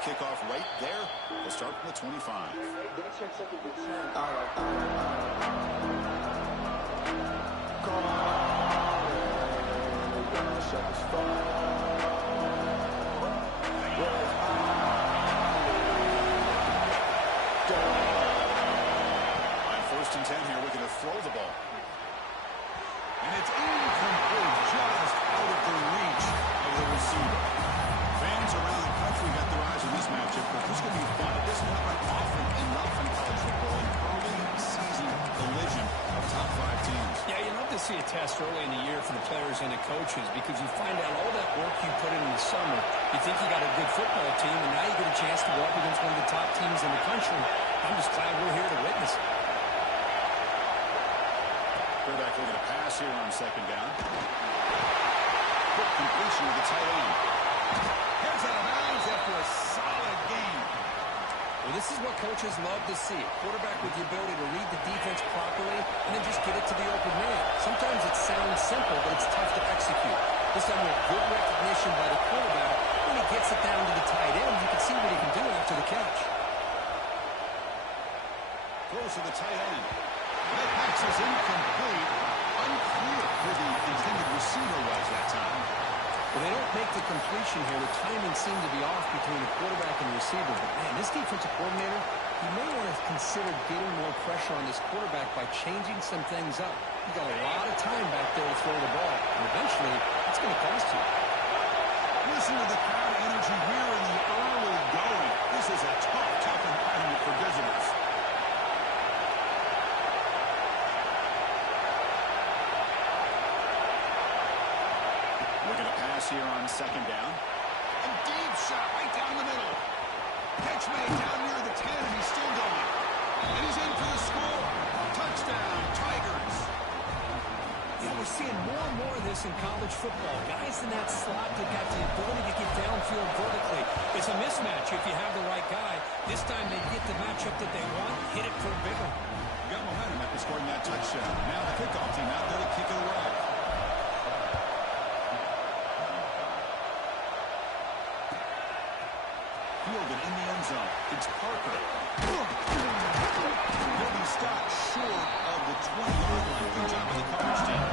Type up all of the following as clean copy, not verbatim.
kickoff right there. We'll start from the 25. On 1st and 10 here, we're going to throw the ball. And it's incomplete, just out of the reach of the receiver. Fans around the country got their eyes on this matchup, but this is going to be fun. It doesn't happen often enough in college football, an early season collision of top 5 teams. Yeah, you love to see a test early in the year for the players and the coaches because you find out all that work you put in the summer. You think you got a good football team, and now you get a chance to go up against one of the top teams in the country. I'm just glad we're here to witness it. Quarterback looking to pass here on 2nd down. Quick completion of the tight end. Heads out of bounds after a solid game. Well, this is what coaches love to see. A quarterback with the ability to read the defense properly and then just get it to the open man. Sometimes it sounds simple, but it's tough to execute. This time with good recognition by the quarterback. When he gets it down to the tight end, you can see what he can do after the catch. Throws to the tight end. That pass is incomplete. Unclear who the intended receiver was that time. Well, they don't make the completion here. The timing seemed to be off between the quarterback and the receiver. But, man, this defensive coordinator, he may want to consider getting more pressure on this quarterback by changing some things up. He's got a lot of time back there to throw the ball. And eventually, it's going to cost you. Listen to the crowd energy here in the early going. This is a tough environment for visitors. Here on 2nd down. A deep shot right down the middle. Catch made down near the 10, and he's still going. And he's in for the score. Touchdown, Tigers. Yeah, we're seeing more and more of this in college football. Guys in that slot that got the ability to get downfield vertically. It's a mismatch if you have the right guy. This time they get the matchup that they want, hit it for a big one. Got momentum after scoring that touchdown. Now the kickoff team out there to kick it away. Fielded in the end zone. It's Parker. He'll be stopped short of the 20-yard line. Good job of the coverage team.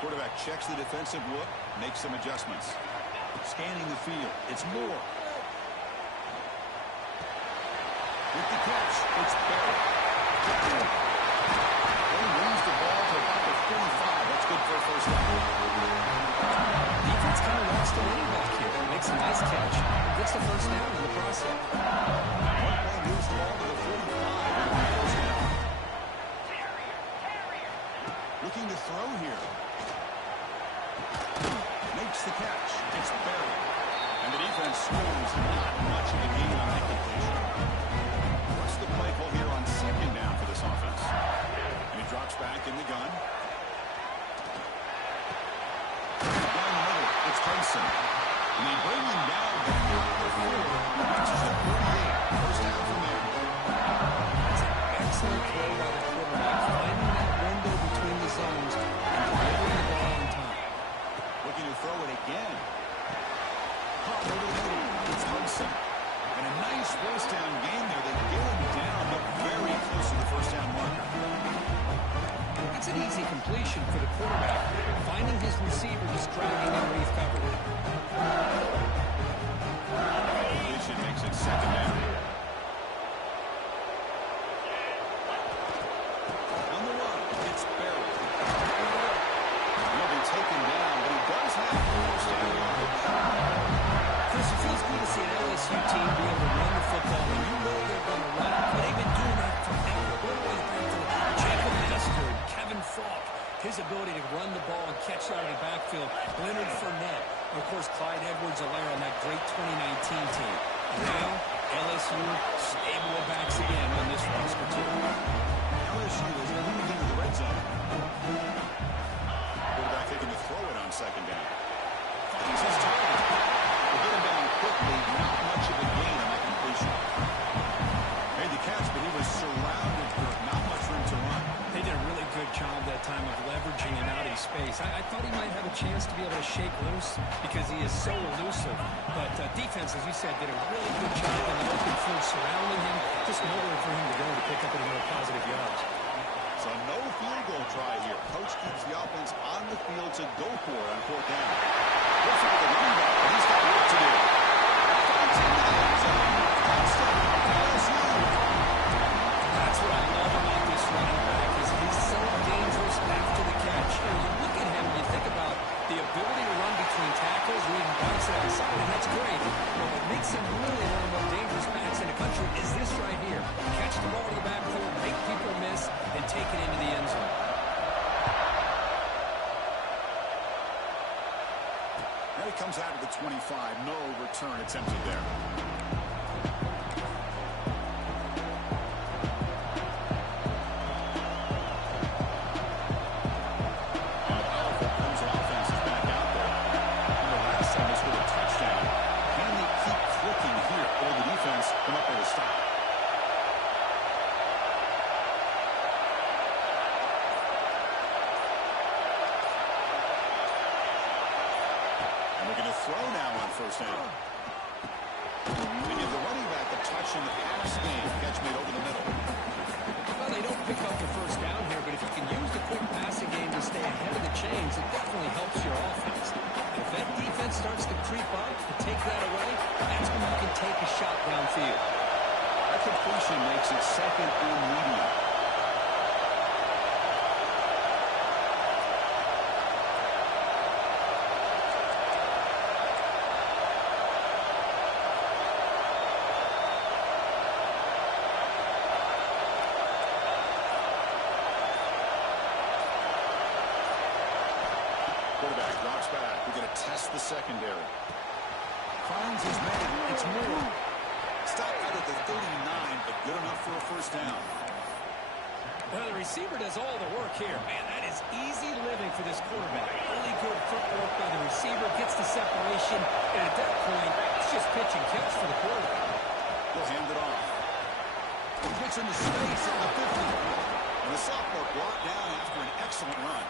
Quarterback checks the defensive look, makes some adjustments. Scanning the field. It's Moore. With the catch, it's Barrett. He moves the ball to about the 45. That's good for a first down. Defense kind of lost the running back here. Makes a nice catch. Gets the first down in the process. One play moves the ball to the 45. First down. Looking to throw here. Makes the catch. It's Barrett. And the defense scores not much of a gain on that completion. What's the play call here on 2nd down for this offense? And he drops back in the gun. Down the middle, it's Clemson. And they bring him down back here at the 4. Reaches the 38. First down from there. It's an excellent play by the quarterback, finding that window between the zones and delivering the ball on time. Looking to throw it again. Caught over the middle. It's Hudson. And a nice first down game there. They get him down, but very close to the first down marker. It's an easy completion for the quarterback, finding his receiver just dragging underneath coverage. Completion makes it 2nd down. On the run, it's Barrett. He'll be taken down, but he does have first down yardage. Chris, it feels good to see an LSU team be able to run the football, and you know they're going to run it. But they've been doing that forever. All the way back to Jacob Mustard, Kevin Falk, his ability to run the ball and catch out of the backfield, Leonard Fournette, and of course Clyde Edwards-Helaire on that great 2019 team. Now, LSU stable of backs again on this roster too. LSU is moving into the red zone. Quarterback taking to throw it on 2nd down. have a chance to be able to shake loose because he is so elusive. But defense, as you said, did a really good job in the open field surrounding him. Just nowhere for him to go to pick up any more positive yards. So no field goal try here. Coach keeps the offense on the field to go for it on 4th down. Looking for the running back, and he's got work to do. Finds him in the end zone. Touchdown, LSU. That's what I love about this running back is he's so dangerous after the catch. And you look at him and you think about the ability to run between tackles or even bounce it outside, and that's great. But what makes him really one of the most dangerous backs in the country is this right here. Catch the ball to the backfield, make people miss, and take it into the end zone. Now he comes out of the 25. No return attempted there. Come up with a stop. And we're going to throw now on 1st down. They give the running back a touch in the pass game. Catch made over the middle. Well, they don't pick up the 1st down here, but if you can use the quick passing game to stay ahead of the chains, it definitely helps your offense. If that defense starts to creep up and take that away, that's when you can take a shot downfield. That completion makes it 2nd and medium. Quarterback drops back. We're going to test the secondary. Finds his man. It's Moore. Stop out at the 39, but good enough for a 1st down. Well, the receiver does all the work here. Man, that is easy living for this quarterback. Really good footwork by the receiver, gets the separation, and at that point, it's just pitch and catch for the quarterback. He'll hand it off. He gets into space at the 50. And the sophomore brought down after an excellent run.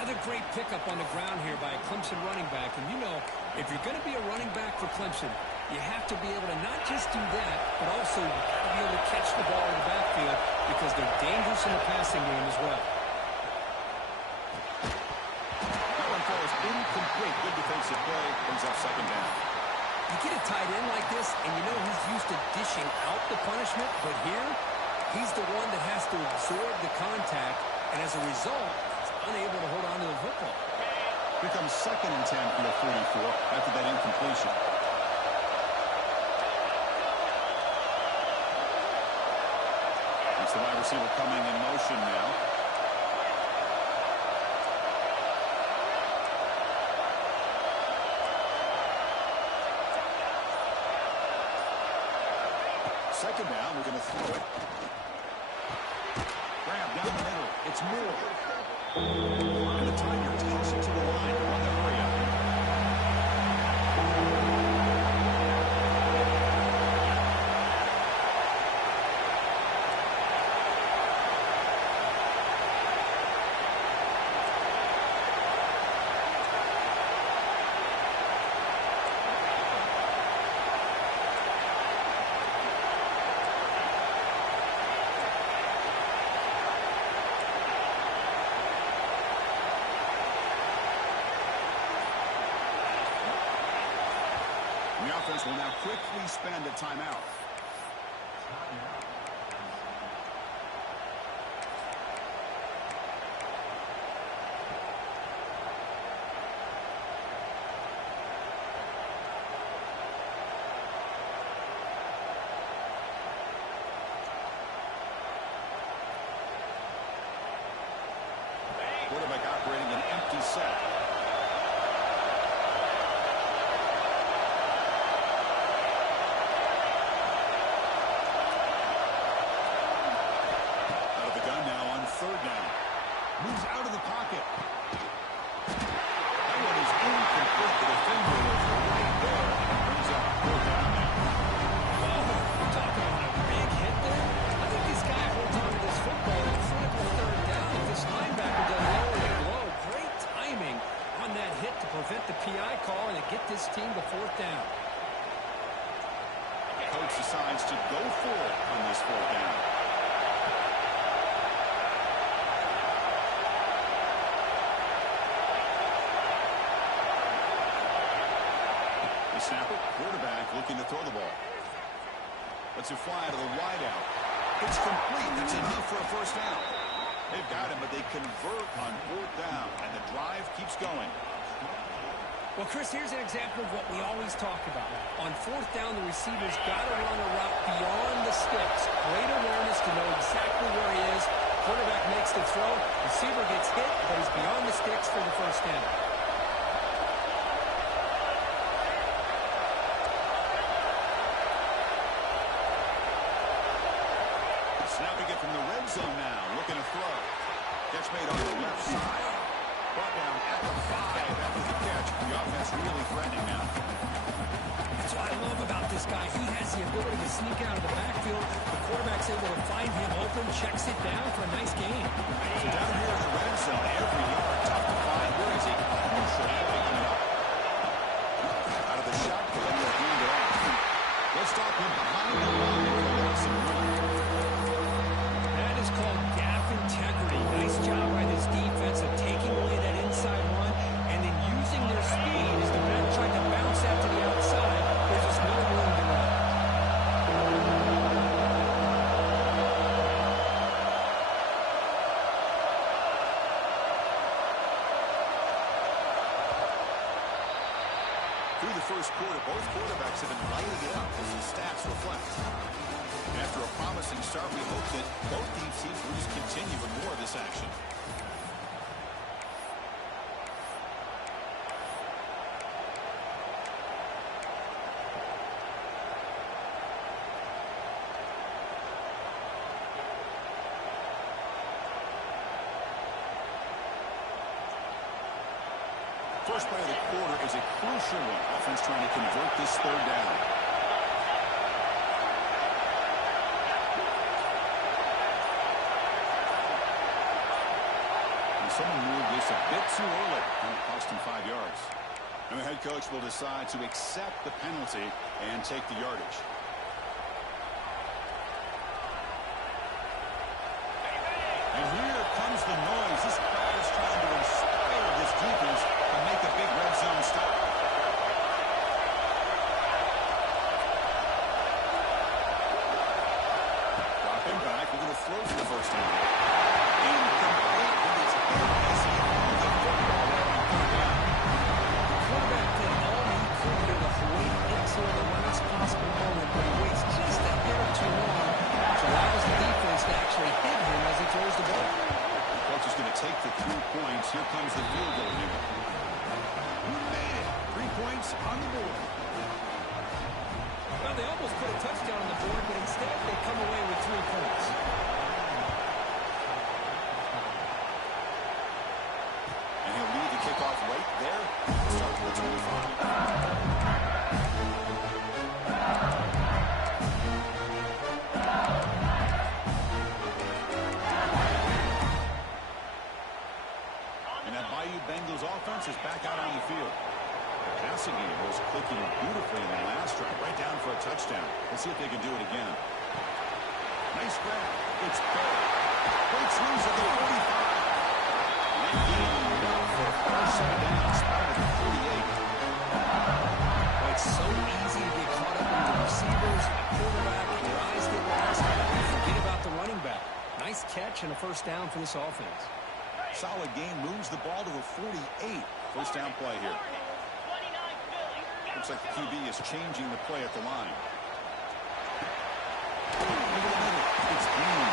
Another great pickup on the ground here by a Clemson running back. And you know, if you're going to be a running back for Clemson, you have to be able to not just do that, but also be able to catch the ball in the backfield because they're dangerous in the passing game as well. That one falls incomplete. Good defensive play. Brings up 2nd down. You get a tight end like this, and you know he's used to dishing out the punishment, but here, he's the one that has to absorb the contact, and as a result, he's unable to hold on to the football. Becomes 2nd and 10 for the 44 after that incompletion. It's the wide receiver coming in motion now. Second down, we're going to throw it. Grab down the middle. It's Moore. And the Tigers toss it to the line to run the hurry up. The offense will now quickly spend a timeout. Quarterback operating an empty set. hit to prevent the PI call and to get this team to fourth down. The coach decides to go for it on this fourth down. The snapper, quarterback looking to throw the ball. Lets it fly to the wideout. It's complete. That's enough for a first down. They've got him, but they convert on fourth down, and the drive keeps going. Well, Chris, here's an example of what we always talk about. On fourth down, the receiver's got to run a route beyond the sticks. Great awareness to know exactly where he is. Quarterback makes the throw. Receiver gets hit, but he's beyond the sticks for the first down. Snapping it from the red zone now, looking to throw. Catch made on the left side. Brought down at the 5 after the catch. The offense really threatening now. That's what I love about this guy. He has the ability to sneak out of the backfield. The quarterback's able to find him open, checks it down for a nice gain. So down here in the red zone, every yard tough to find. Where is he? Crucial picking it up. Out of the shotgun, they'll hand it off. They'll stop him behind the line. That is called gap integrity. Nice job by this defense of taking away that inside run and then using their speed as the back tried to bounce that to the outside. There's just no room to run. Through the first quarter, both quarterbacks have been lighting it up as the stats reflect. After a promising start, we hope that both these teams will just continue with more of this action. First play of the quarter is a crucial one. Offense trying to convert this third down. Someone moved this a bit too early, and it cost him 5 yards. And the head coach will decide to accept the penalty and take the yardage. And here comes the noise. This crowd is trying to inspire this defense to make a big red zone stop. Drop him back. We're going to throw for the first time. Incomplete with his head as he moved the football and come down. The quarterback did all he could here to wait until the last possible moment, but he waits just a hair too long, which allows the defense to actually hit him as he throws the ball. The coach is going to take the 3 points. Here comes the field goal here. You made it. 3 points on the board. Well, they almost put a touchdown on the board, but instead they come away with 3 points. And he'll lead the kickoff right there. Start to the 25. And that Bayou Bengals offense is back out on the field. The passing game was clicking beautifully in the last drive, right down for a touchdown. Let's see if they can do it again. Nice grab. It's Barrett. Breaks loose at the 45. And gain enough for a first down, spotted at the 48. Well, it's so easy to get caught up in the receivers, the quarterback, and your eyes get lost. You forget about the running back. Nice catch and a first down for this offense. Solid game, moves the ball to the 48. First down play here. Looks like the QB is changing the play at the line. It's Green.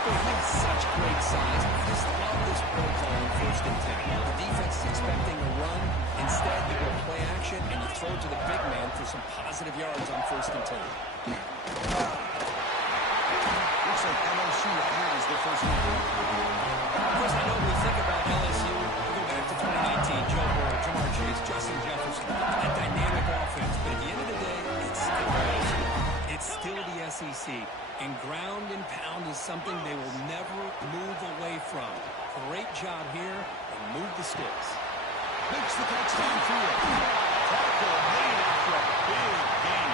He has such great size. I just love this play call on first and 10. The defense is expecting a run. Instead, they go play action, and you throw to the big man for some positive yards on first and 10. Looks like LSU has the first down. Of course, I know when we think about LSU, we go back to 2019, Joe Burrow, Jamar Chase, Justin Jefferson, that dynamic offense. But at the end of the day, it's still LSU. It's still the SEC. And ground and pound is something they will never move away from. Great job here, and move the sticks. Makes the catch downfield. Tackle made after a big gain.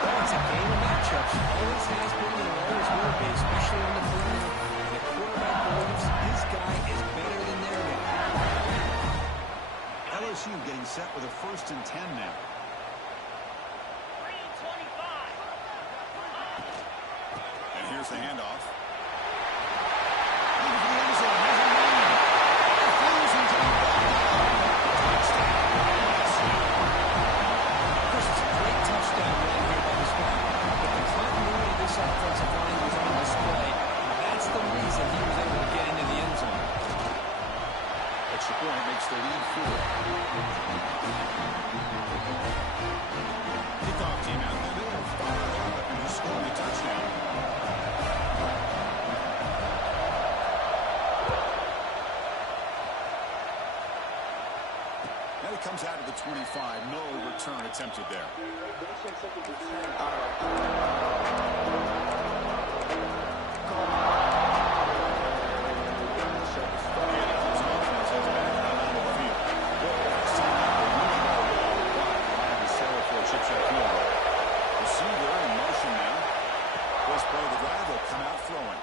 Well, it's a game of matchups. Always has been and always will be, especially on the perimeter. And the quarterback believes his guy is better than their guy. LSU getting set with a 1st and 10 now. And here's the handoff. Looking for the end zone. There's a man. He throws into the touchdown. Chris, it's a great touchdown run here by this guy. But the continuity of this offensive line was on display. That's the reason he was able to get into the end zone. Extra point makes the lead 4. Kickoff team out there. They are fired up and they're scoring a touchdown. Now it comes out of the 25. No return attempted there. Receiver in motion now. First play of the drive will come out throwing.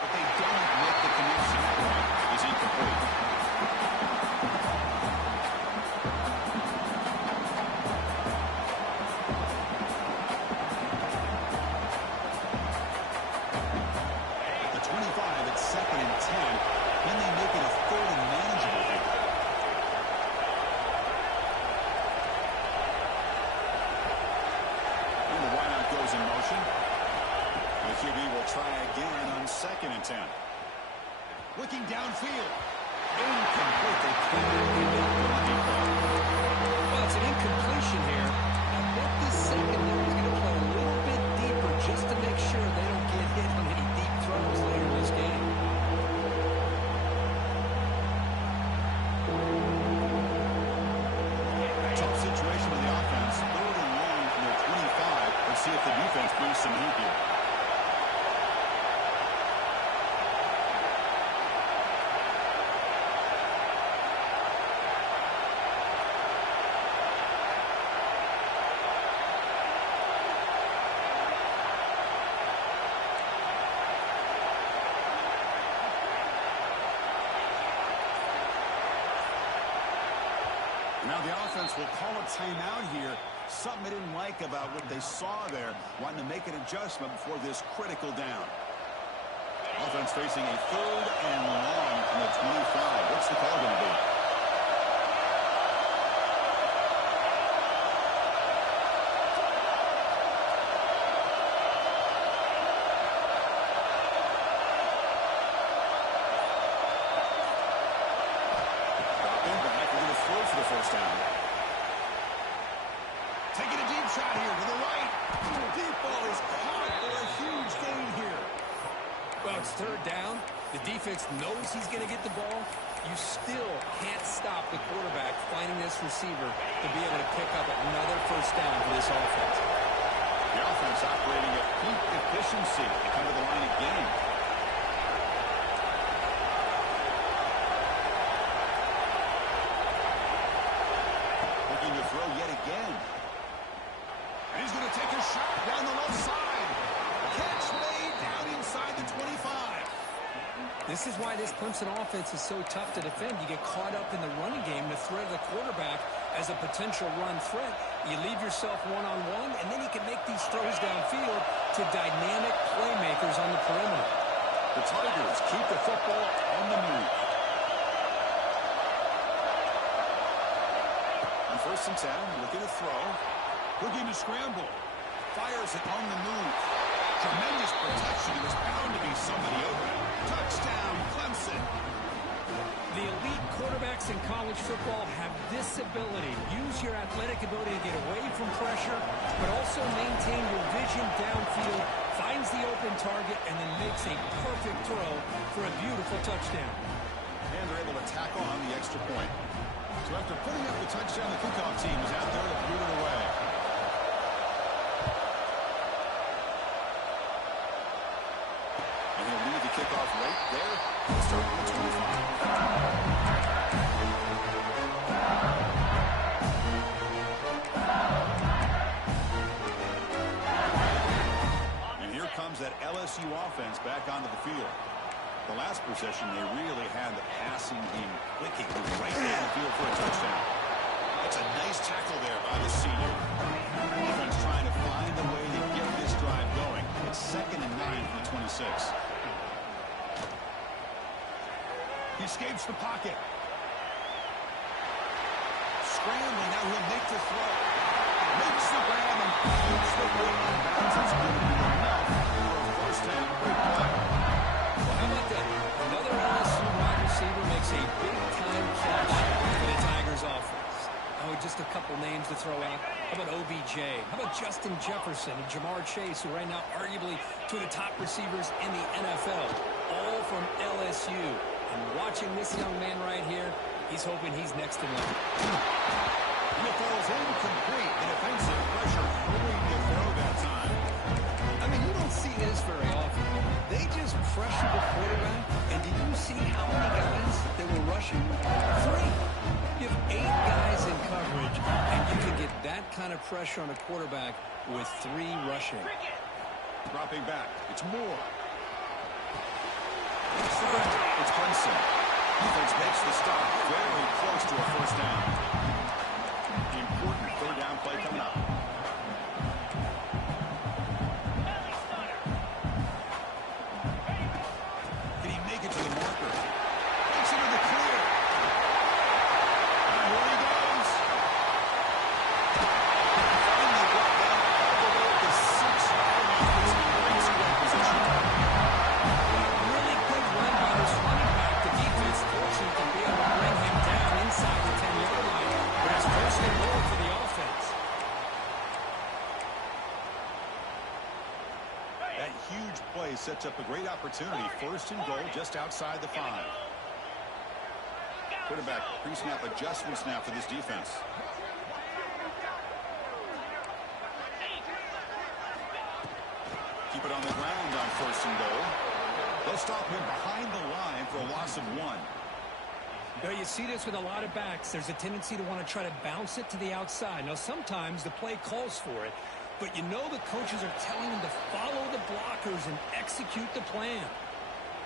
But they don't make the connection. Is incomplete. The 25 at 2nd and 10. Then they make it a 3rd and manageable here. And the wideout goes in motion. The QB will try again on 2nd and 10. Looking downfield. Incomplete. They cannot commit on the play. Well, it's an incompletion here. I bet this secondary is going to play a little bit deeper just to make sure they don't get hit on any deep throws later in this game. Tough situation with the offense. 3rd and 1 from their 25. Let's see if the defense brings some heat here. Now the offense will call a timeout here. Something they didn't like about what they saw there. Wanting to make an adjustment before this critical down. Offense facing a 3rd and long from the 25. What's the call going to be? For the 1st down. Taking a deep shot here to the right. Deep ball is caught for a huge gain here. Well, it's 3rd down. The defense knows he's going to get the ball. You still can't stop the quarterback finding this receiver to be able to pick up another 1st down for this offense. The offense operating at peak efficiency to come to the line again. To throw yet again. And he's going to take a shot down the left side. Catch made down inside the 25. This is why this Clemson offense is so tough to defend. You get caught up in the running game, the threat of the quarterback as a potential run threat. You leave yourself one-on-one, and then you can make these throws downfield to dynamic playmakers on the perimeter. The Tigers keep the football on the move. 1st and 10, looking to throw. Looking to scramble. Fires it on the move. Tremendous protection. It was bound to be somebody open. Touchdown, Clemson. The elite quarterbacks in college football have this ability. Use your athletic ability to get away from pressure, but also maintain your vision downfield, finds the open target, and then makes a perfect throw for a beautiful touchdown. And they're able to tack on the extra point. So after putting up the touchdown, the kickoff team is out there to boot it away. And he'll lead the kickoff off right there. We'll start with the 25. And here comes that LSU offense back onto the field. The last possession, they really had the passing game clicking right down the field for a touchdown. That's a nice tackle there by the senior. Defense trying to find a way to get this drive going. It's 2nd and 9 from the 26. He escapes the pocket. Scrambling, now he'll make the throw. Makes the grab and keeps the ball on bounds. It's going to be enough for a first down. Great play. Well, how about that? Another LSU wide receiver makes a big-time catch for the Tigers offense. Oh, just a couple names to throw out. How about OBJ? How about Justin Jefferson and Jamar Chase, who right now arguably two of the top receivers in the NFL, all from LSU. And watching this young man right here, he's hoping he's next in line. And it falls incomplete. The defensive pressure hurried the throw that time. I mean, you don't see this very often. They just pressure the quarterback, and did you see how many guys they were rushing? 3. You have 8 guys in coverage, and you can get that kind of pressure on a quarterback with 3 rushing. Dropping back. It's Moore. It's Clemson. Defense makes the stop. Very close to a first down. Important third down play coming up. Can he make it to the marker? Takes it to the clear. And here he goes. Finally brought down all the way to 6-yard line. It's a great square position. Really good run by this running back. The defense fortunate to be able to bring him down inside the 10-yard line. But it's first and goal for the offense. That huge play sets up a great opportunity. First and goal just outside the 5. Quarterback pre-snap adjustments now for this defense. Keep it on the ground on first and goal. They'll stop him behind the line for a loss of 1. Now, you see this with a lot of backs. There's a tendency to want to try to bounce it to the outside. Now, sometimes the play calls for it, but you know the coaches are telling them to follow the blockers and execute the plan.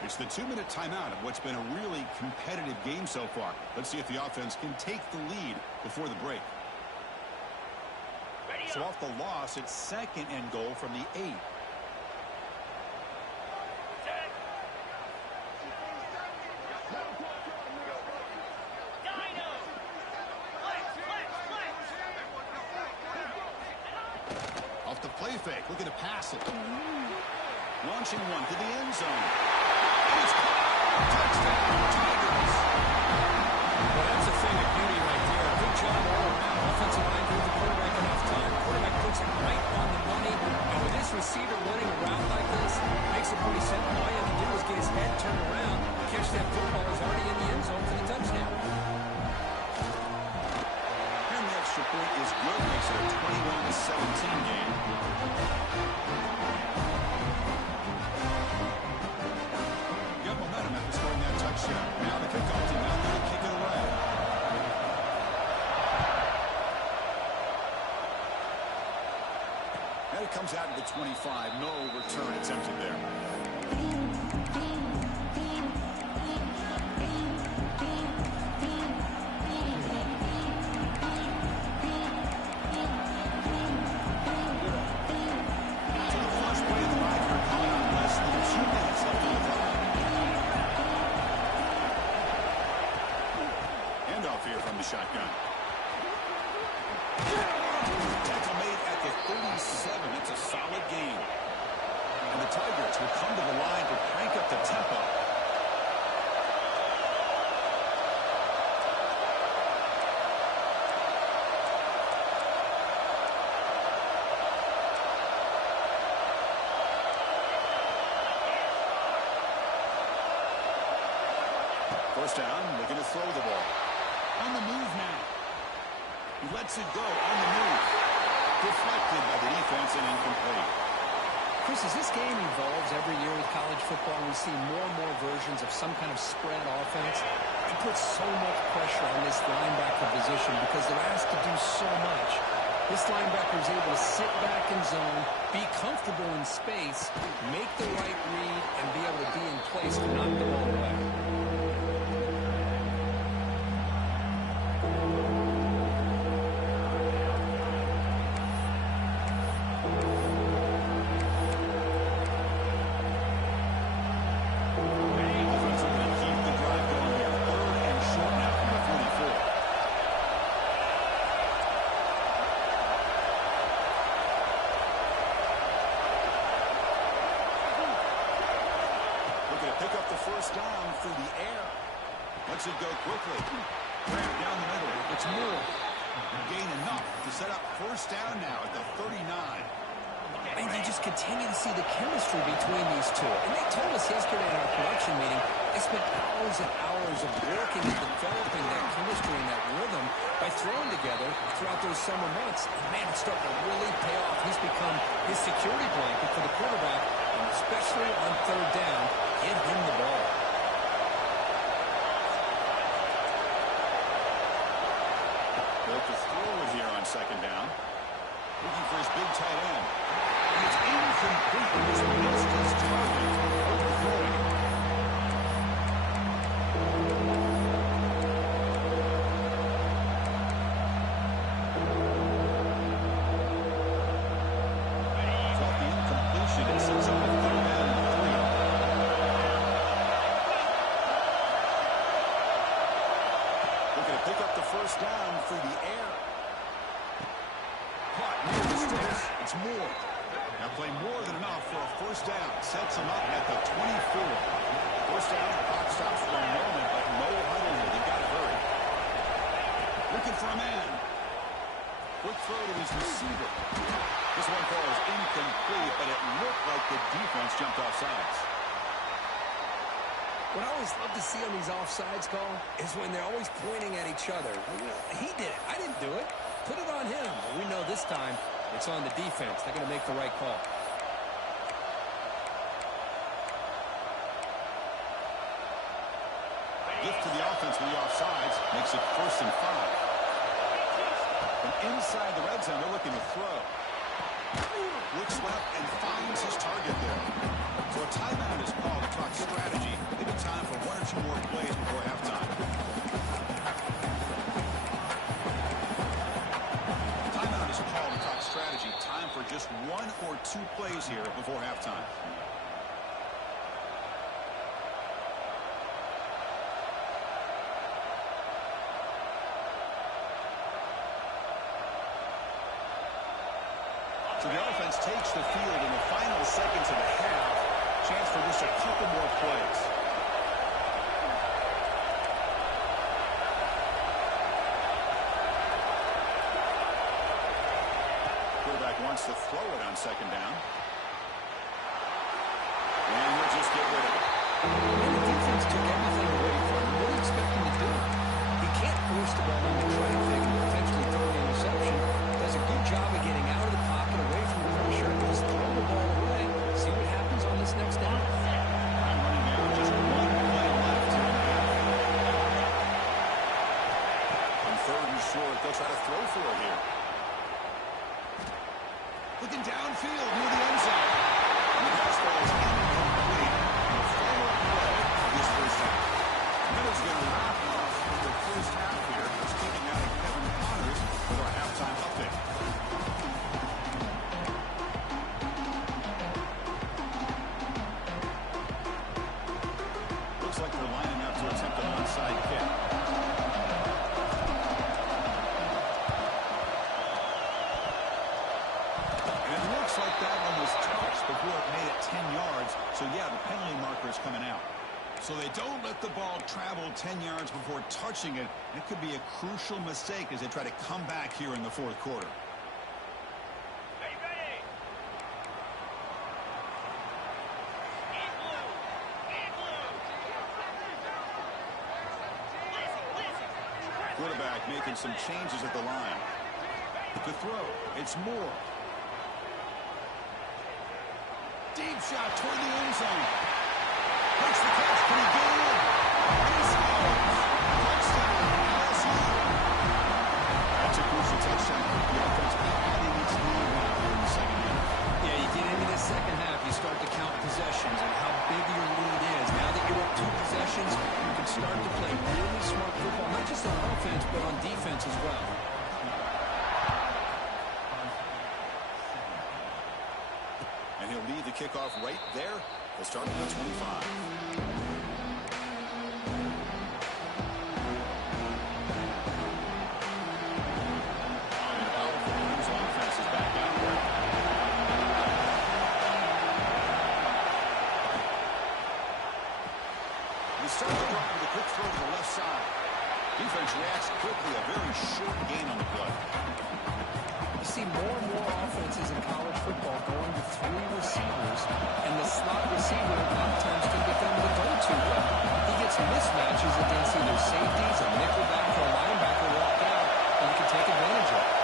It's the 2-minute timeout of what's been a really competitive game so far. Let's see if the offense can take the lead before the break. So off the loss, it's 2nd and goal from the 8. Off the play fake, looking to pass it. Launching one to the end zone. And it's caught. Touchdown, Tigers. Well, that's a thing of beauty right there. Good job all around. Offensive line gave the quarterback enough time. Quarterback puts it right on the money. And with this receiver running a route like this, makes it pretty simple. All you have to do is get his head turned around, catch that football is already in the end zone for the touchdown. And the extra point is good. Makes it a 21-17 game. Got momentum after scoring that touchdown. Now the kickoff team out there to kick it away. And it comes out to the 25. No return attempted there. So the first play of the ride here coming on less than 2 minutes left on the clock. Handoff here from the shotgun. Tackle made at the 37. That's a solid gain. And the Tigers will come to the line to crank up the tempo. First down, looking to throw the ball. On the move now. He lets it go on the move. Deflected by the defense and incomplete. Chris, as this game evolves every year with college football, we see more and more versions of some kind of spread offense. It puts so much pressure on this linebacker position because they're asked to do so much. This linebacker is able to sit back in zone, be comfortable in space, make the right read, and be able to be in place to knock the ball away. First down through the air. Lets it go quickly. Grab down the middle. It's Moore. Gain enough to set up first down now at the 39. And you just continue to see the chemistry between these two. And they told us yesterday in our production meeting, they spent hours and hours of working and developing that chemistry and that rhythm by throwing together throughout those summer months. And man, it's starting to really pay off. He's become his security blanket for the quarterback, and especially on third down, give him the ball. Built to throw it here on second down. Looking for his big tight end. It's incomplete. This missed his target. Overthrowing it. Off the incompletion, it sets up a third down and 3. Looking to pick up the first down through the air. Caught near the sticks. It's Moore. Now play more than enough for a first down. Sets him up at the 24. First down, clock stops for a moment, but no huddle here. They've got to hurry. Looking for a man. Quick throw to his receiver. This one falls incomplete, but it looked like the defense jumped off sides. What I always love to see on these offsides call is when they're always pointing at each other. Well, you know, he did it. I didn't do it. Put it on him. But we know this time it's on the defense. They're going to make the right call. Gift to the offense with the offsides. Makes it 1st and 5. And inside the red zone, they're looking to throw. Looks left and finds his target there. So a timeout is called to talk strategy. Maybe time for 1 or 2 more plays before halftime. Timeout is called to talk strategy. Time for just 1 or 2 plays here before halftime. So the offense takes the field in the final seconds of the half. Chance for just a couple more plays. Quarterback wants to throw it on second down. And we'll just get rid of it. When the defense took everything away from him, what do you expect him to do? He can't force the ball into traffic and potentially throw an interception. Does a good job of getting out of the pocket, away from the pressure, and just throw the ball away. See what happens on this next down. I'm running now. Just 1 play left here in the half. On 3rd and short, they'll try to throw for it here. Looking downfield near the end zone. And the pass ball is incomplete. And the final play of this first half. And that is going to wrap up the first half here. It's kicking out of Kevin Connors with our halftime update. Looks like they're lining up to attempt an onside kick. And it looks like that one was touched before it made it 10 yards. So, yeah, the penalty marker is coming out. So they don't let the ball travel 10 yards before touching it. It could be a crucial mistake as they try to come back here in the 4th quarter. Quarterback making some changes at the line. To throw, it's Moore. Deep shot toward the end zone. Makes the catch. Can he get it in? He scores. Touchdown, LSU. That's a crucial touchdown. The offense adding its lead now in the second half. Yeah, you get into the second half, you start to count possessions and how big your lead is. Now that you're up 2 possessions, you can start to play really smart football, not just on offense, but on defense as well. And he'll lead the kickoff right there. He'll start at the 25. Starts the drive with a quick throw to the left side. Defense reacts quickly. A very short gain on the play. You see more and more offenses in college football going with 3 receivers, and the slot receiver a lot of times can become the go-to guy. He gets mismatches against either safeties, a nickelback, or a linebacker walk out, and you can take advantage of it.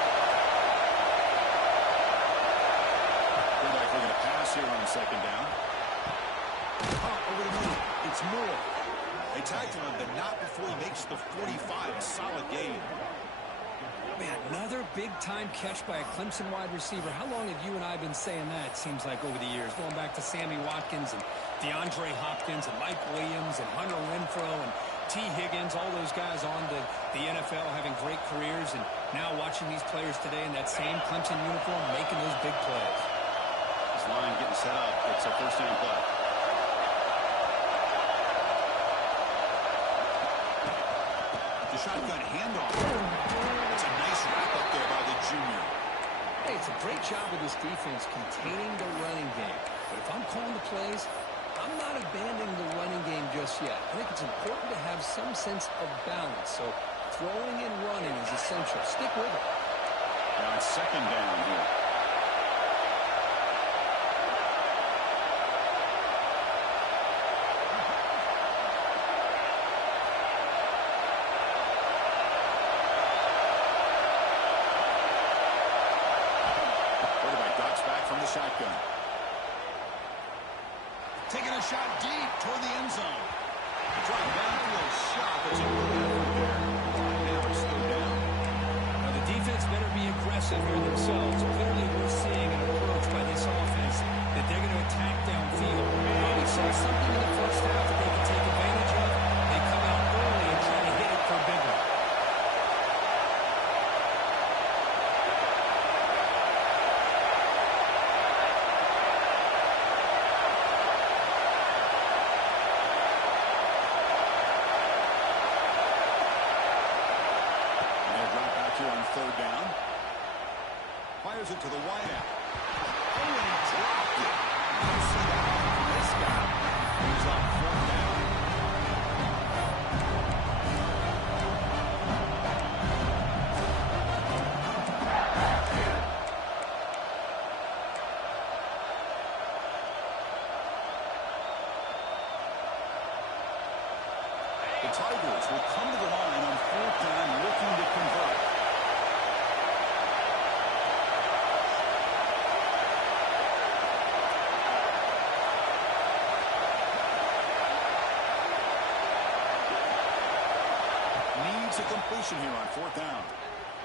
Quarterback looking to pass here on second down. Over the middle. It's Moore. They tagged him, but not before he makes the 45. A solid gain. Man, another big-time catch by a Clemson wide receiver. How long have you and I been saying that, it seems like, over the years? Going back to Sammy Watkins and DeAndre Hopkins and Mike Williams and Hunter Renfrow and T. Higgins, all those guys on the NFL having great careers. And now watching these players today in that same Clemson uniform making those big plays. This line getting set up. It's a first down play. The shotgun handoff. It's a nice wrap up there by the junior. Hey, it's a great job with this defense containing the running game. But if I'm calling the plays, I'm not abandoning the running game just yet. I think it's important to have some sense of balance. So throwing and running is essential. Stick with it. Now it's second down here. Shotgun. Taking a shot deep toward the end zone. Drive downfield shot. There's a good effort there. Now it's slowed down. Now the defense better be aggressive here themselves. Clearly we're seeing an approach by this offense that they're going to attack downfield. We saw something in the first half that they can take advantage of. They come out early and try to hit it for a big one. Third down. Fires it to the wideout. Oh, and he dropped it. You see that from this guy. He's on fourth down. The Tigers will come to the line on fourth down, looking to convert. A completion here on fourth down.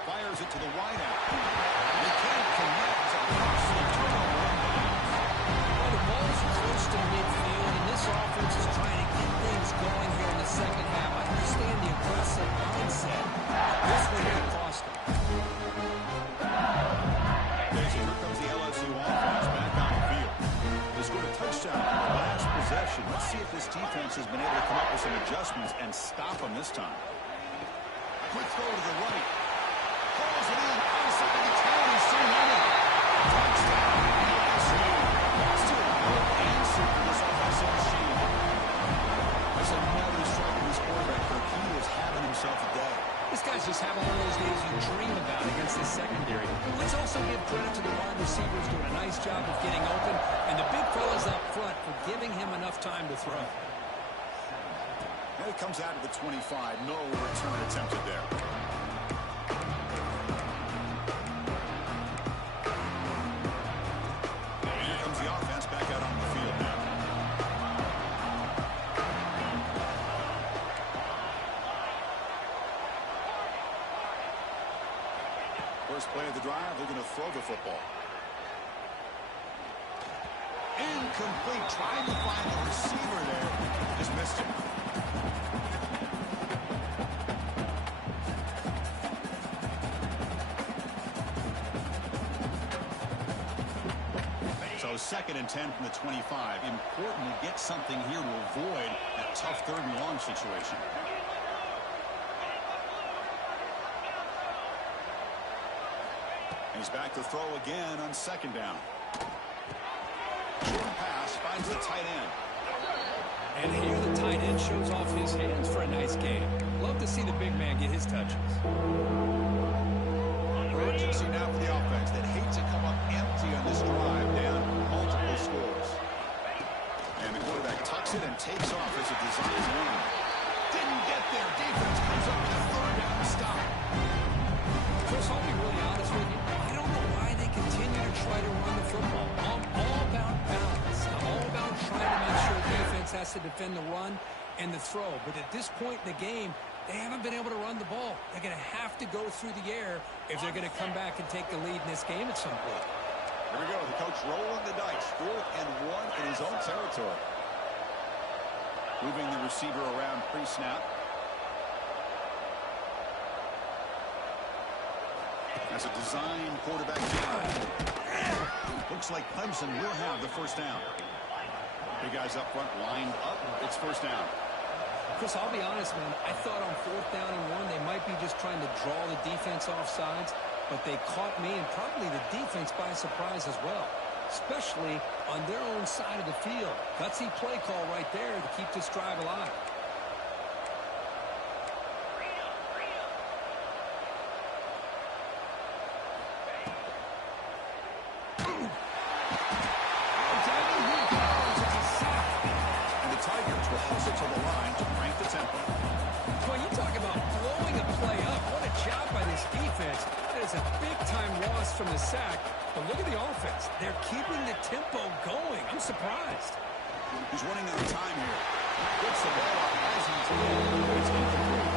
Fires it to the wideout. They can't connect. A costly turnover on downs. Well, the ball's close to midfield, and this offense is trying to get things going here in the second half. I understand the aggressive mindset. This one here cost them. Here comes the LSU offense back on the field. They scored a touchdown on the last possession. Let's see if this defense has been able to come up with some adjustments and stop them this time. Quick throw to the right. Calls it in outside the 10. He's still running. Touchdown, LSU. Still a good answer for this offensive machine. There's another strike from his quarterback. He is having himself a day. This guy's just having one of those days you dream about against the secondary. Let's also give credit to the wide receivers doing a nice job of getting open, and the big fellas up front for giving him enough time to throw. And it comes out of the 25. No return attempted there. And here comes the offense back out on the First play of the drive, they're going to throw the football. Incomplete. Trying to find the receiver there. Just missed him. So 2nd and 10 from the 25. Important to get something here to avoid that tough 3rd and long situation. He's back to throw again on 2nd down. Short pass finds the tight end. And here the tight end shows off his hands for a nice game. Love to see the big man get his touches. Urgency now for the offense that hates to come up empty on this drive, down multiple scores. And the quarterback tucks it and takes off as a design run. Didn't get there. Defense comes up with a 3rd down stop. Chris, I'll be really honest with you. I don't know why they continue to try to run the football. I'm all about balance. I'm all about trying to make sure defense has to defend the run and the throw. But at this point in the game, they haven't been able to run the ball. They're going to have to go through the air if they're going to come back and take the lead in this game at some point. Here we go. The coach rolling the dice. 4th and 1 in his own territory. Moving the receiver around pre-snap. That's a design quarterback drive. Looks like Clemson will have the 1st down. Big guys up front lined up. It's 1st down. Chris, I'll be honest, man. I thought on 4th down and 1, they might be just trying to draw the defense off sides, but they caught me and probably the defense by surprise as well, especially on their own side of the field. Gutsy play call right there to keep this drive alive. To the line to crank the tempo. Well, you talk about blowing a play up. What a job by this defense. That is a big-time loss from the sack. But look at the offense. They're keeping the tempo going. I'm surprised. He's running out of time here. Gets the ball off as he's it's incomplete.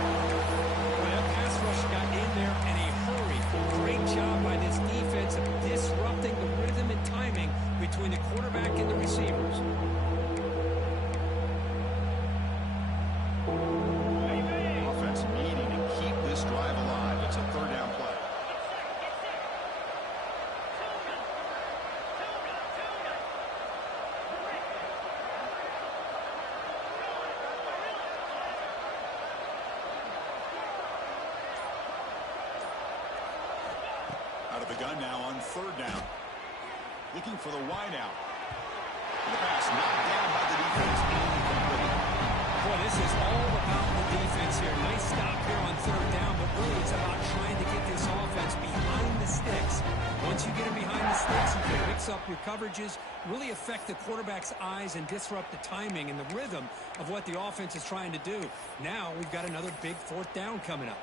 Well, that pass rush got in there in a hurry. Great job by this defense of disrupting the rhythm and timing between the quarterback and the receivers. Out of the gun now on 3rd down. Looking for the wide out. The pass knocked down by the defense. Boy, this is all about the defense here. Nice stop here on 3rd down, but really it's about trying to get this offense behind the sticks. Once you get them behind the sticks, you can mix up your coverages, really affect the quarterback's eyes and disrupt the timing and the rhythm of what the offense is trying to do. Now we've got another big 4th down coming up.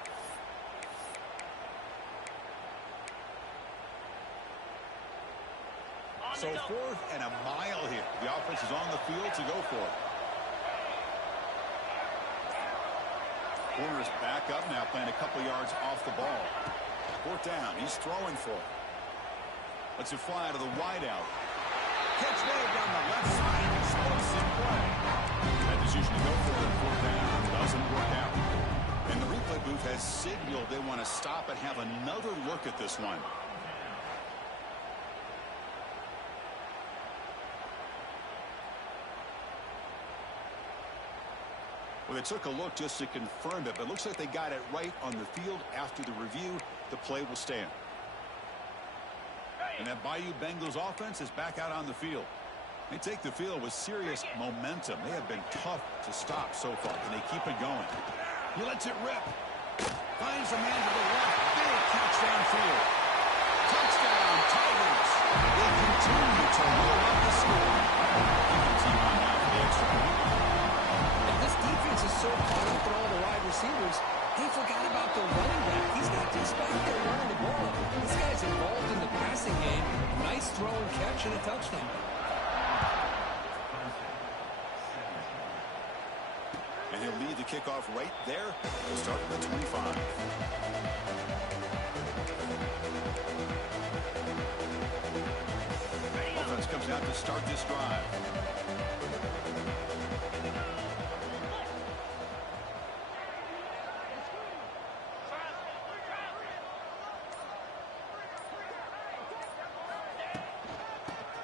So 4th and a mile here. The offense is on the field to go for it. Corner's back up now, playing a couple yards off the ball. 4th down. He's throwing for it. Lets it fly to the wide out. Catch made down the left side. Explosive play. That is usually go for it. 4th down. Doesn't work out. And the replay booth has signaled they want to stop and have another look at this one. Well, they took a look just to confirm it, but it looks like they got it right on the field. After the review, the play will stand. And that Bayou Bengals offense is back out on the field. They take the field with serious momentum. They have been tough to stop so far, and they keep it going. He lets it rip. Finds a man to the left. Big catch downfield. Touchdown, Tigers. They continue to roll up the score. Defense team on now for the extra point. This defense is so caught up in all the wide receivers, they forgot about the running back. He's not just back there running the ball. This guy's involved in the passing game. Nice throw and catch and a touchdown. And he'll lead the kickoff right there. We'll start with the 25. Offense comes out to start this drive.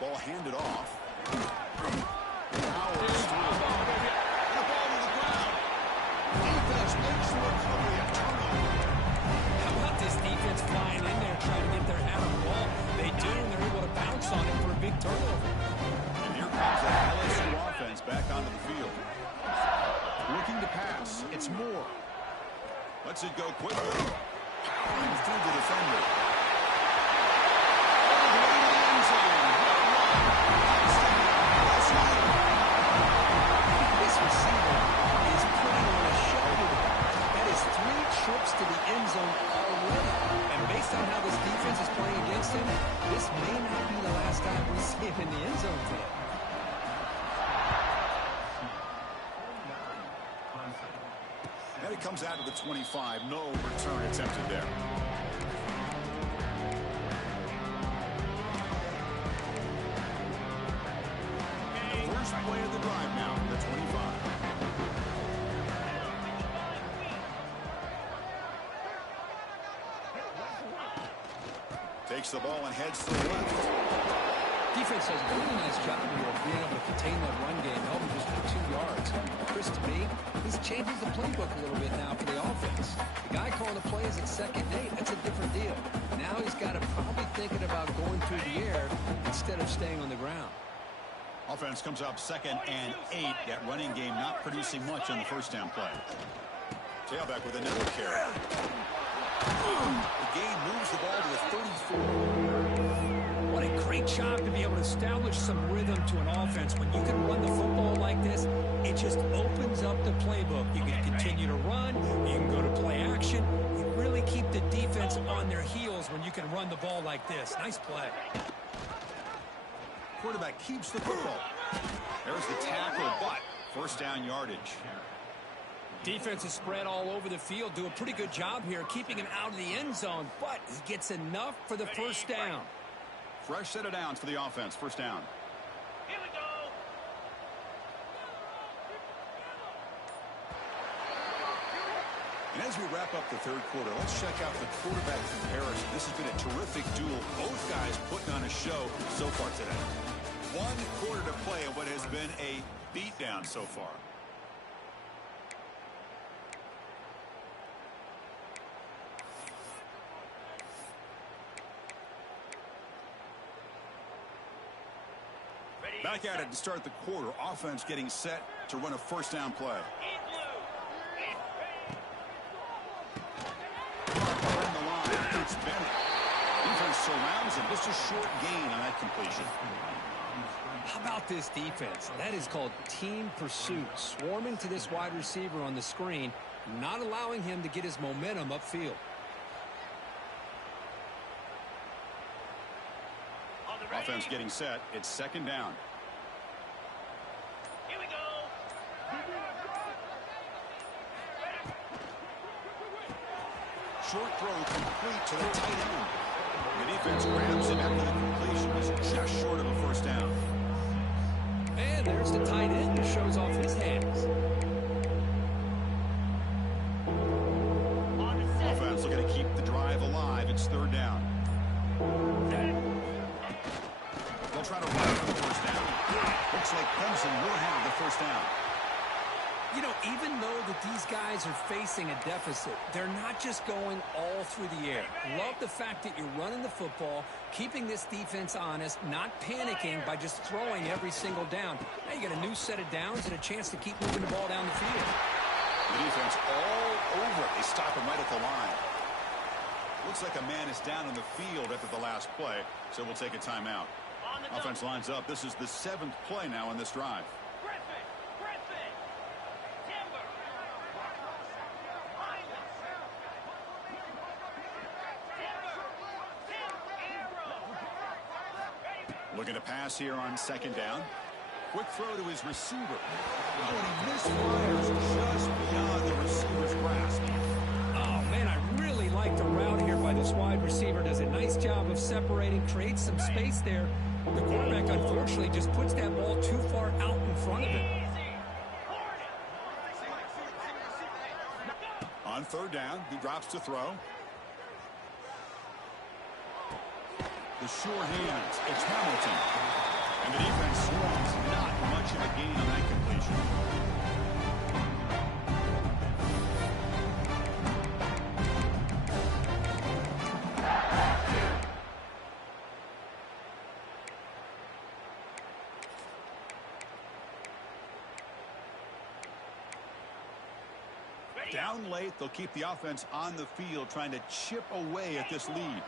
Ball handed off. Powers through. And the ball to the ground. Defense makes the recovery a turnover. How about this defense flying in there trying to get their hand on the ball? They do, and they're able to bounce on it for a big turnover. And here comes the LSU offense back onto the field. Looking to pass. It's Moore. Lets it go quickly. Powering through the defender. This receiver is putting on a show today. That is 3 trips to the end zone already. And based on how this defense is playing against him, this may not be the last time we see him in the end zone today. And it comes out to the 25. No return attempted there. First play of the drive now, the 25. Takes the ball and heads to the left. Defense does a really nice job here of being able to contain that run game, help him just for 2 yards. Chris, to me, this changes the playbook a little bit now for the offense. The guy calling the plays at 2nd and 8, that's a different deal. Now he's got to probably thinking about going through the air instead of staying on the ground. Offense comes up 2nd and 8. That running game not producing much on the first down play. Tailback with another carry. The game moves the ball to the 34. What a great job to be able to establish some rhythm to an offense. When you can run the football like this, it just opens up the playbook. You can continue to run. You can go to play action. You really keep the defense on their heels when you can run the ball like this. Nice play. Quarterback keeps the football. There's the tackle, but first down yardage. Defense is spread all over the field. Do a pretty good job here keeping him out of the end zone, but he gets enough for the first down. Fresh set of downs for the offense. First down. Here we go. And as we wrap up the third quarter, let's check out the quarterback comparison. This has been a terrific duel. Both guys putting on a show so far today. 1 quarter to play in what has been a beatdown so far. Back at it to start the quarter. Offense getting set to run a first down play. Behind the line, it's Bennett. Defense surrounds him. Just a short gain on that completion. How about this defense? That is called team pursuit. Swarming to this wide receiver on the screen, not allowing him to get his momentum upfield. Offense getting set. It's second down. Here we go. Short throw complete to the tight end. The defense grabs it after the completion. Is just short of a first down. And there's the tight end who shows off his hands. Offense looking to keep the drive alive. It's third down. They'll try to run for the first down. Looks like Clemson will have the first down. You know, even though that these guys are facing a deficit, they're not just going all through the air. Love the fact that you're running the football, keeping this defense honest, not panicking by just throwing every single down. Now you got a new set of downs and a chance to keep moving the ball down the field. The defense all over it. They stop him right at the line. Looks like a man is down in the field after the last play, so we'll take a timeout. Offense lines up. This is the 7th play now on this drive. Looking to pass here on second down. Quick throw to his receiver. Oh, and he misfires just beyond the receiver's grasp. Oh, man, I really like the route here by this wide receiver. Does a nice job of separating, creates some space there. The quarterback, unfortunately, just puts that ball too far out in front of him. On third down, he drops to throw. The sure hands, it's Hamilton. And the defense swings. Not much of a gain on that completion. Down late, they'll keep the offense on the field, trying to chip away at this lead.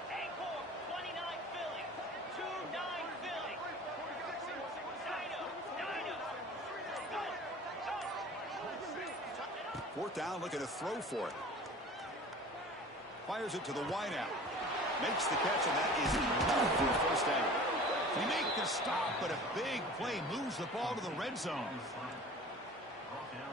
Fourth down, looking to throw for it. Fires it to the wideout. Makes the catch, and that is enough for a first down. They make the stop, but a big play moves the ball to the red zone.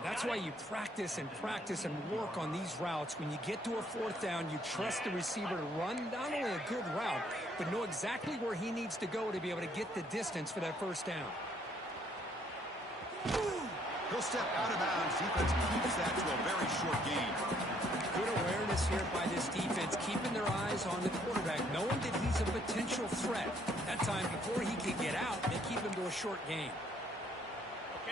That's why you practice and practice and work on these routes. When you get to a fourth down, you trust the receiver to run not only a good route, but know exactly where he needs to go to be able to get the distance for that first down. He'll step out of bounds. Defense keeps that to a very short gain. Good awareness here by this defense, keeping their eyes on the quarterback, knowing that he's a potential threat. That time, before he can get out, they keep him to a short gain.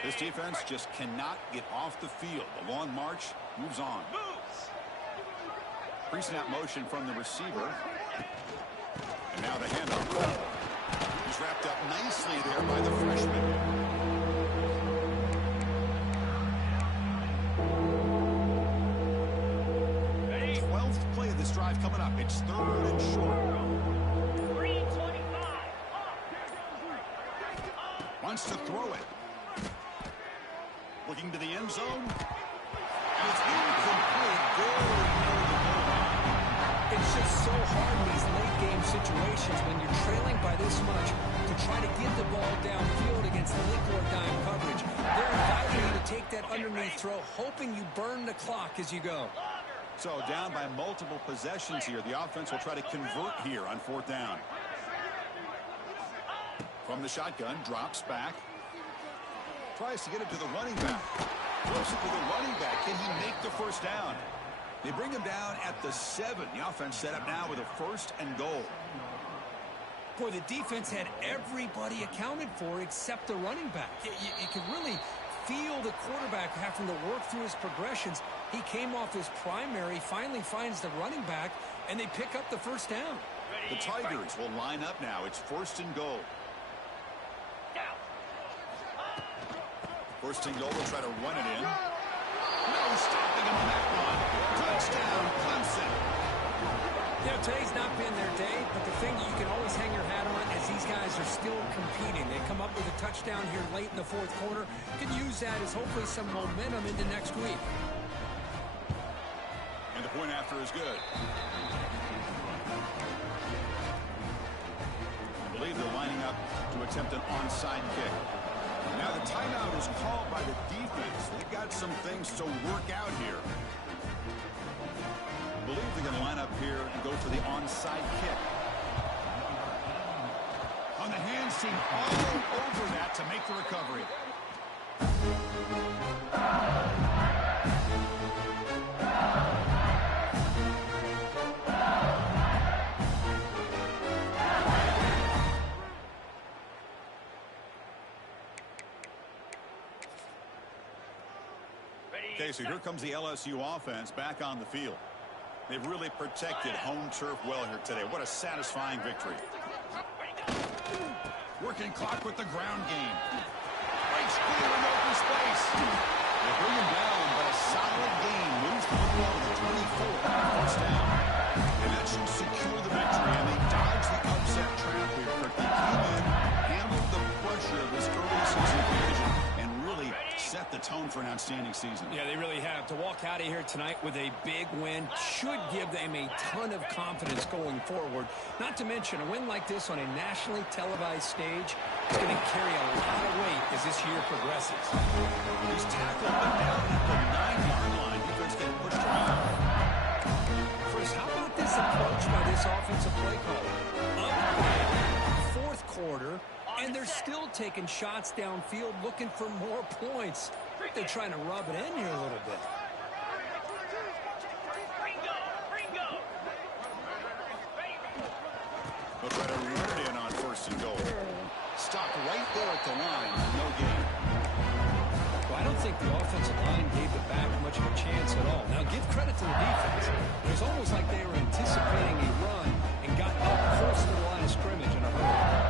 This defense just cannot get off the field. The long march moves on. Pre-snap motion from the receiver. And now the handoff. He's wrapped up nicely there by the freshman. 12th play of this drive coming up. It's third and short. Wants to throw it. Looking to the end zone. And it's incomplete. It's just so hard in these late-game situations when you're trailing by this much to try to get the ball downfield against the nickel or dime coverage. They're inviting you to take that underneath throw, hoping you burn the clock as you go. So down by multiple possessions here. The offense will try to convert here on fourth down. From the shotgun, drops back. Tries to get it to the running back. Throws it to the running back. Can he make the first down? They bring him down at the 7. The offense set up now with a first and goal. Boy, the defense had everybody accounted for except the running back. You could really feel the quarterback having to work through his progressions. He came off his primary, finally finds the running back, and they pick up the first down. The Tigers will line up now. It's first and goal. First and goal, they'll try to run it in. No stopping him on that one. Touchdown, Clemson. You know, today's not been their day, but the thing you can always hang your hat on is these guys are still competing. They come up with a touchdown here late in the fourth quarter. Can use that as hopefully some momentum into next week. And the point after is good. I believe they're lining up to attempt an onside kick. Now the timeout is called by the defense. They've got some things to work out here. I believe they're going to line up here and go for the onside kick. On the hands team, all over that to make the recovery. Okay, so here comes the LSU offense back on the field. They've really protected home turf well here today. What a satisfying victory. Working clock with the ground game. Breaks clear in open space. They bring him down, but a solid gain moves the ball to the 24. First down. And that should secure the victory. And they dodge the upset trap here. They came in, handled the pressure of this early season division, and really set the tone for an outstanding season. Yeah, they really have. To walk out of here tonight with a big win should give them a ton of confidence going forward. Not to mention, a win like this on a nationally televised stage is going to carry a lot of weight as this year progresses. He's tackled but down at the 9-yard line. Defense getting pushed around. Chris, how about this approach by this offensive play caller? still taking shots downfield, looking for more points. They're trying to rub it in here a little bit. They'll try to run it in on 1st and goal. Stopped right there at the line. No gain. Well, I don't think the offensive line gave the back much of a chance at all. Now, give credit to the defense. It was almost like they were anticipating a run and got up close to the line of scrimmage in a hurry.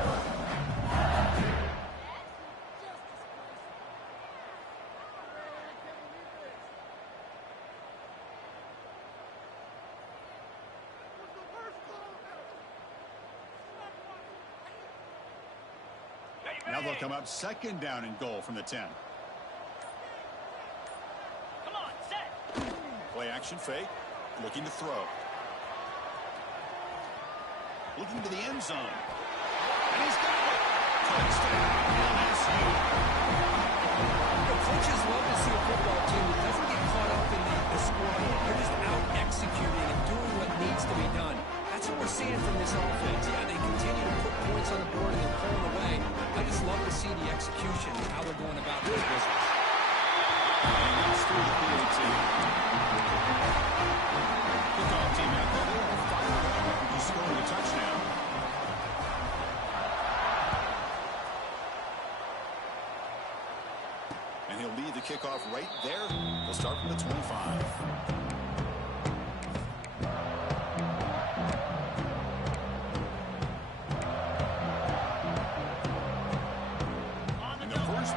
Now they'll come up 2nd down and goal from the 10. Come on, set. Play action fake. Looking to throw. Looking to the end zone. And he's got it. Touchdown, LSU. The coaches love to see a football team that doesn't get caught up in the scoreboard. They're just out executing and doing what needs to be done. That's what we're seeing from this offense. Yeah, they continue to put points on the board and they're pulling away. I just love to see the execution and how they're going about their business. And that's through the PAT. Kickoff team out there. They are fired up after just scoring a touchdown. And he'll lead the kickoff right there. They'll start from the 25.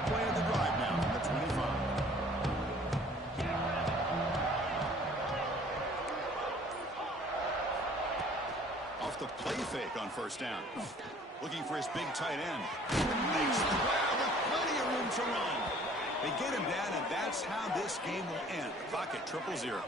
Play of the drive now from the 25. Off the play fake on 1st down. Looking for his big tight end. Makes the grab with plenty of room to run. They get him down, and that's how this game will end. Clock at 0-0.